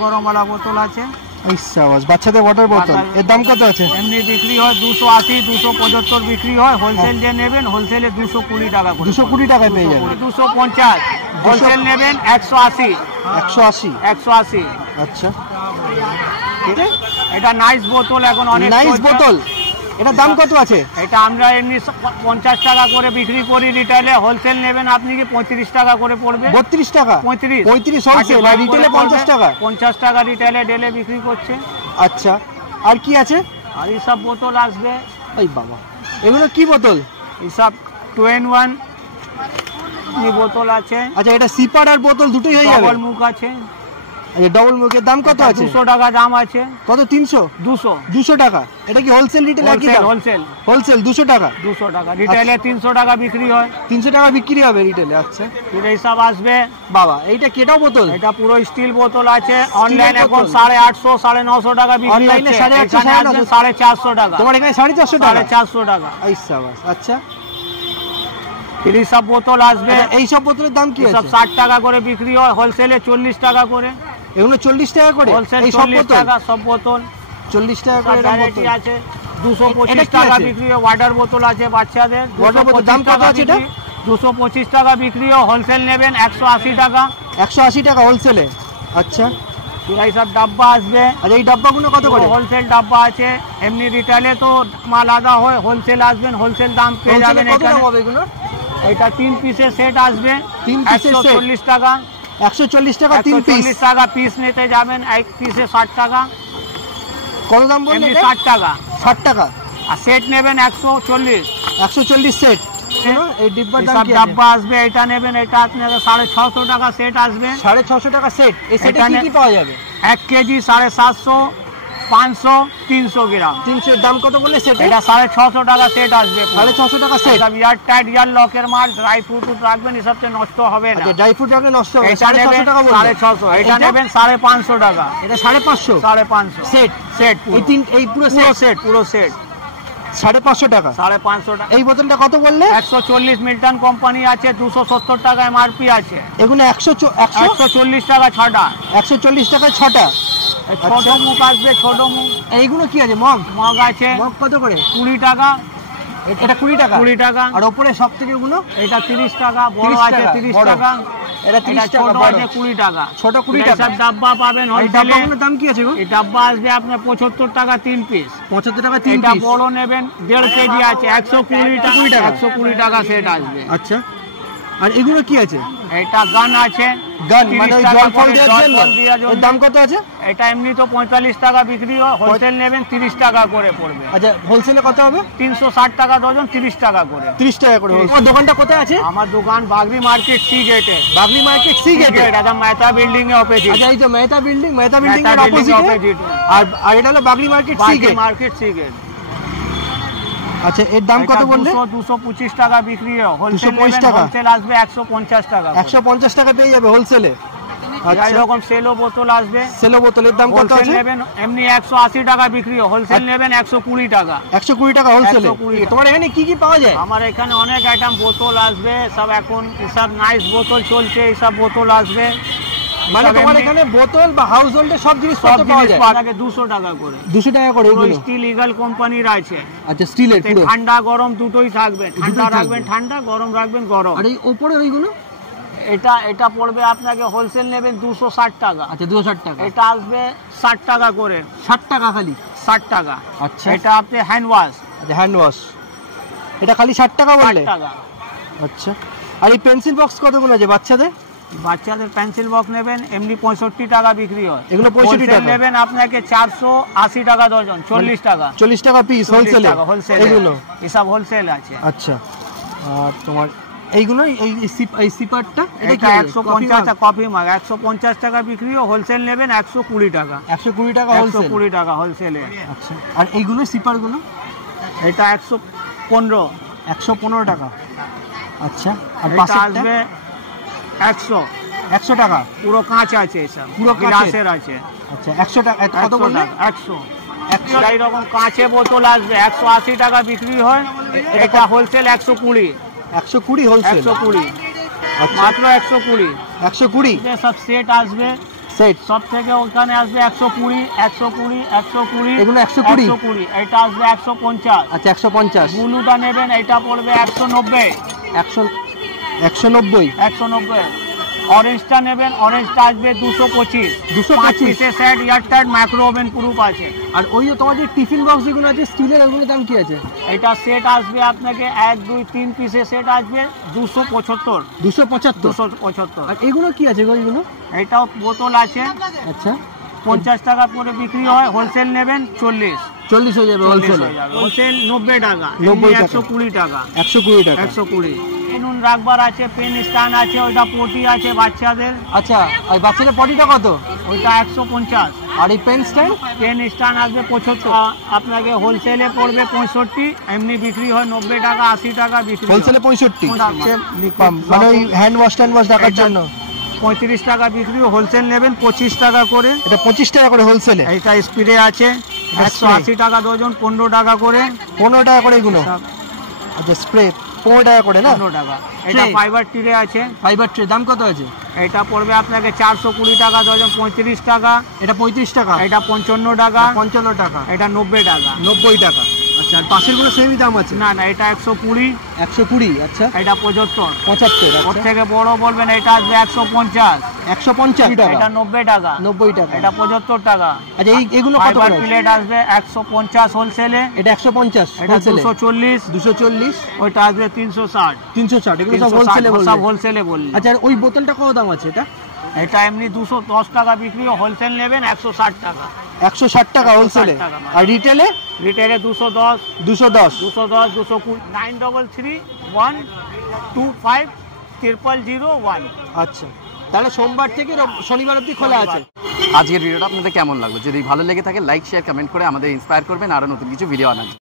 গরমওয়ালা বোতল আছে। বাচ্চাদের ওয়াটার বোতল, এর দাম কত আছে? এমনি বিক্রি হয় 280, 275 বিক্রি হয়। হোলসেল যে নেবেন হোলসেলে 220 টাকা করে। 220 টাকায় পেয়ে যাবেন। 250 হোলসেল নেবেন 180। 180। আচ্ছা, এটা নাইস বোতল, এখন অনেক নাইস বোতল। এটার দাম কত আছে? এটা আমরা এমনি 50 টাকা করে বিক্রি করি রিটেলে। হোলসেল নেবেন আপনি কি 35 টাকা করে পড়বে। 32 টাকা? 35 হোলসেল আর রিটেলে 50 টাকা। 50 টাকা রিটেলে ডেলে বিক্রি করছে। আচ্ছা, আর কি আছে? আর এইসব বোতল আসবে। এই বাবা, এগুলো কি বোতল? এইসব 2 in 1 বোতল আছে। আচ্ছা, এটা সিপার আর বোতল দুটোই হয়ে যাবে? ডবল মুখ আছে। আচ্ছা, ডবল মুখের দাম কত আছে? 200 টাকা দাম আছে। কত? 300? 200 টাকা। এটা কি হোলসেল রিটেল একই দাম? হোলসেল 200 টাকা। 200 টাকা রিটেলে 300 টাকা বিক্রি হয়। 300 টাকা বিক্রি হবে রিটেলে। আচ্ছা, ফির এইসব আসবে। বাবা, এইটা কেটাও বোতল? এটা পুরো স্টিল বোতল আছে। অনলাইন এখন 850 950 টাকা বিক্রি হচ্ছে। অনলাইনে 850 450 টাকা। তোমার এখানে 450 টাকা? 450 টাকা। আচ্ছা, ফির এইসব বোতল আসবে। এই সব বোতলের দাম কি আছে? সব 60 টাকা করে বিক্রি হয়। হোলসেলে 40 টাকা করে। এগুলো 40 টাকা করে? এই সব বোতল সব বোতল 40 টাকা করে ভ্যারাইটি আছে। 225 টাকা বিক্রি হয়। ওয়াটার বোতল আছে বাচ্চাদের। ওয়াটার বোতল দাম কত আছে এটা? 225 টাকা বিক্রি হয়। হোলসেল নেবেন 180 টাকা। 180 টাকা হোলসেলে। আচ্ছা, এই সব ডাব্বা আসবে। আর এই ডাব্বাগুলো কত করে? হোলসেল ডাব্বা আছে। এমনি রিটেলে তো দাম আলাদা হয়। হোলসেল আসবেন, হোলসেল দাম পেয়ে যাবেন এখানে। এগুলো এটা 3 পিসের সেট আসবে। 3 পিসের সেট 140 টাকা। 140 টাকা 3 পিস। 140 টাকা পিস নিতে যাবেন। এক পিসে 60 টাকা। কত দাম বললেন? 60 টাকা। 60 টাকা। আর সেট নেবেন 140। 140 সেট। এই ডিব্বার দাম কি? ডাব্বা আসবে। এটা নেবেন, এটা আপনাদের 650 টাকা সেট আসবে। 650 টাকা সেট। এই সেটে কি কি পাওয়া যাবে? 1 কেজি 750, 500, 300 গ্রাম। 300 এর দাম কত বললে সেট? এটা 650 টাকা সেট আসবে। 650 টাকা সেট। সব ইয়ার টাইট ইয়ার লকের মাল। ড্রাই ফ্রুট রাখবেন, এসবতে নষ্ট হবে না। ড্রাই ফ্রুট রাখলে নষ্ট হবে। এটা নেবেন 650। এটা নেবেন 550 টাকা। এটা 550? 550 সেট। সেট এই পুরো সেট? পুরো সেট 550 টাকা। 550 টাকা। এই বোতলটা কত বললে? 140 মিল্টন কোম্পানি আছে। 270 টাকা এমআরপি আছে। এগুলো 140 টাকা 6টা। 140 টাকায় 6টা। ছোট মুখ আসবে, ছোট মুখ। এইগুলো কি আছে? মগ আছে। মগ কত করে? 20 টাকা। এটা 20 টাকা? 20 টাকা। আর উপরে সব থেকে এগুলো? এটা 30 টাকা। বড় আছে 30 টাকা। এটা 30 টাকা। ছোট আছে 20 টাকা। ছোট 20 টাকা। সব ডাব্বা পাবেন এই ডাব্বাগুলোর দাম কি আছে গো? এই ডাব্বা আসবে আপনার 75 টাকা 3 পিস। 75 টাকা 3 পিস। এটা বড় নেবেন 1.5 কেজি আছে 120 টাকা। 120 টাকা সেট আসবে। আচ্ছা, আর এগুলো কি আছে? এটা গান আছে। গান মানে জল ফল দেওয়ার জন্য। এর দাম কত আছে? এটা এমনি তো 45 টাকা বিক্রি হয়। হোলসেল নেবেন 30 টাকা করে পড়বে। আচ্ছা, হোলসেলে কত হবে? 360 টাকা ডজন, 30 টাকা করে। 30 টাকা করে। আমার দোকানটা কোথায় আছে? আমার দোকান বাগরি মার্কেট সি গেটে। বাগরি মার্কেট সি গেটে? এটা মেহতা বিল্ডিং এর অপোজিট। আচ্ছা, এই যে মেহতা বিল্ডিং এর অপোজিট। আর এটা হলো Bagri market C gate. Market C gate. আচ্ছা, এর দাম কত বললে? 225 টাকা বিক্রি হয়। হোলসেল আসবে 150 টাকা। 150 টাকা পেয়ে যাবে হোলসেলে। আচ্ছা, এরকম সেলো বোতল আসবে। সেলো বোতলের দাম কত আছে? নেবেন এমনি 180 টাকা বিক্রি হয়। হোলসেল নেবেন 120 টাকা। 120 টাকা হোলসেলে। তোমার এখানে কি কি পাওয়া যায়? আমার এখানে অনেক আইটেম বোতল আসবে। সব এখন সব নাইস বোতল চলছে। এইসব বোতল আসবে। মানে তোমার এখানে বোতল বা হাউস হোল্ডের সব জিনিস পাওয়া যায়? 200 টাকা করে। 200 টাকা করে এগুলো? স্টিল ইগল কোম্পানির আছে। আচ্ছা, স্টিলের পুরো? ঠান্ডা গরম দুটোই থাকবে। ঠান্ডা রাখবেন ঠান্ডা, গরম রাখবেন গরম। আর এই উপরে ওইগুলো? এটা পড়বে আপনাকে হোলসেল নেবেন 260 টাকা। আচ্ছা, 260 টাকা। এটা আসবে 60 টাকা করে। 60 টাকা খালি? 60 টাকা। আচ্ছা, এটা আপনি হ্যান্ড ওয়াশ। আচ্ছা, হ্যান্ড ওয়াশ। এটা খালি 60 টাকা বললে? 60 টাকা। আচ্ছা, আর এই পেন্সিল বক্স কতগুলো আছে বাচ্চাদের? বাচ্চাদের পেন্সিল বক্স নেবেন এমনি 65 টাকা বিক্রি হয়। এগুলো 65 টাকা নেবেন আপনাকে 480 টাকা ডজন। 40 টাকা। 40 টাকা পিস হোলসেলে? এগুলো এসব হোলসেল আছে। আচ্ছা, আর তোমার এইগুলো এই সিপারটা এটা 150 কফি মাগ 150 টাকা বিক্রি হয়। হোলসেল নেবেন 120 টাকা। 120 টাকা হোলসেল? 120 টাকা হোলসেলে। আচ্ছা, আর এইগুলো সিপারগুলো? এটা 115 টাকা। আচ্ছা, আর পাশে আসবে 100 টাকা। পুরো কাঁচ আছে, এসব পুরো গ্লাসের আছে। আচ্ছা, 100 টাকা। কত বললে? 100। এইরকম কাঁচে বোতল আসবে 180 টাকা বিক্রি হয়। এটা হোলসেল 120। 120 হোলসেল? 120 মাত্র 120। 120 সব সেট আসবে। সেট সব থেকে ওখানে আসবে 120, 120, 120, এগুলো 120? 120, এটা আসবে 150। আচ্ছা 150। ব্লুটা নেবেন, এটা পড়বে 190, 190। 190। অরেঞ্জটা নেবেন, অরেঞ্জটা আসবে 225, 225 পিসের set, airtight, micro oven proof আছে। আর ওই যে তোমার যে টিফিন বক্স যেগুলো আছে স্টিলের, ওগুলোর দাম কি আছে? এটা সেট আসবে আপনাকে 1, 2, 3 পিসের সেট আসবে 275, 275। আর এগুলো কি আছে গো এগুলো? এটাও বোতল আছে, আচ্ছা 50 টাকা করে বিক্রি হয়। হোলসেল নেবেন 40, 40 হয়ে যাবে হোলসেলে। হোলসেল 90 টাকা, 90 টাকা। 120 টাকা, 120 টাকা। 120। পেনুন রাখবার আছে, পেন স্ট্যান্ড আছে, ওইটা পটি আছে বাচ্চাদের, আচ্ছা আর বাচ্চাদের পটিটা কত? ওইটা 150। আর এই পেন স্ট্যান্ড? পেন স্ট্যান্ড আসবে 75, আপনাকে হোলসেলে পড়বে 65, এমনি বিক্রি হয় 90 টাকা, 80 টাকা বিক্রি হয়। হোলসেলে 65। লিকুইড মানে ওই হ্যান্ড ওয়াশ রাখার এটা জন্য 35 টাকা বিক্রি, হোলসেল নেবেন 25 টাকা করে। এটা 25 টাকা করে হোলসেলে। এইটা স্প্রে আছে এটা 180 টাকা ডজন, 15 টাকা করে। 15 টাকা করে এগুলো? সব আচ্ছা স্প্রে 15 টাকা করে না? 15 টাকা। এটা Tray? ফাইবার ট্রে আছে, ফাইবার ট্রে দাম কত আছে? এটা পড়বে আপনাকে 420 টাকা ডজন, 35 টাকা। এটা 35 টাকা। এটা 55 টাকা। 55 টাকা। এটা 90 টাকা। 90 টাকা। আচ্ছা আর পাশের গুলো সেমই দাম আছে? না না, এটা 120, 120। আচ্ছা এটা 75। 75। ওর আচ্ছা থেকে বড় বলবেন এটা আসবে 150, 150 টাকা। এটা 90 টাকা। 90 টাকা। এটা 75 টাকা। আচ্ছা এগুলো কত ফাইবার করে? প্লেট আসবে 150 হোলসেলে, এটা 150 এটা হোলসেলে। 240, 240। ওইটা আসবে 360, 360 এগুলো সব 360, হোলসেলে বললে? সব হোলসেলে বললি। আচ্ছা আর ওই বোতলটা কত দাম আছে এটা? এটা এমনি 210 টাকা বিক্রি, হোলসেল নেবেন 160 টাকা। 160 টাকা হোলসেলে। 160 টাকা মাল। আর রিটেলে? রিটেলে 210, 210। 210, 220, 9331250001। আচ্ছা তাহলে সোমবার থেকে শনিবার অবধি খোলা আছে। আজকের ভিডিওটা আপনাদের কেমন লাগলো? যদি ভালো লেগে থাকে লাইক শেয়ার কমেন্ট করে আমাদের ইন্সপায়ার করবেন আরো নতুন কিছু ভিডিও আনার জন্য।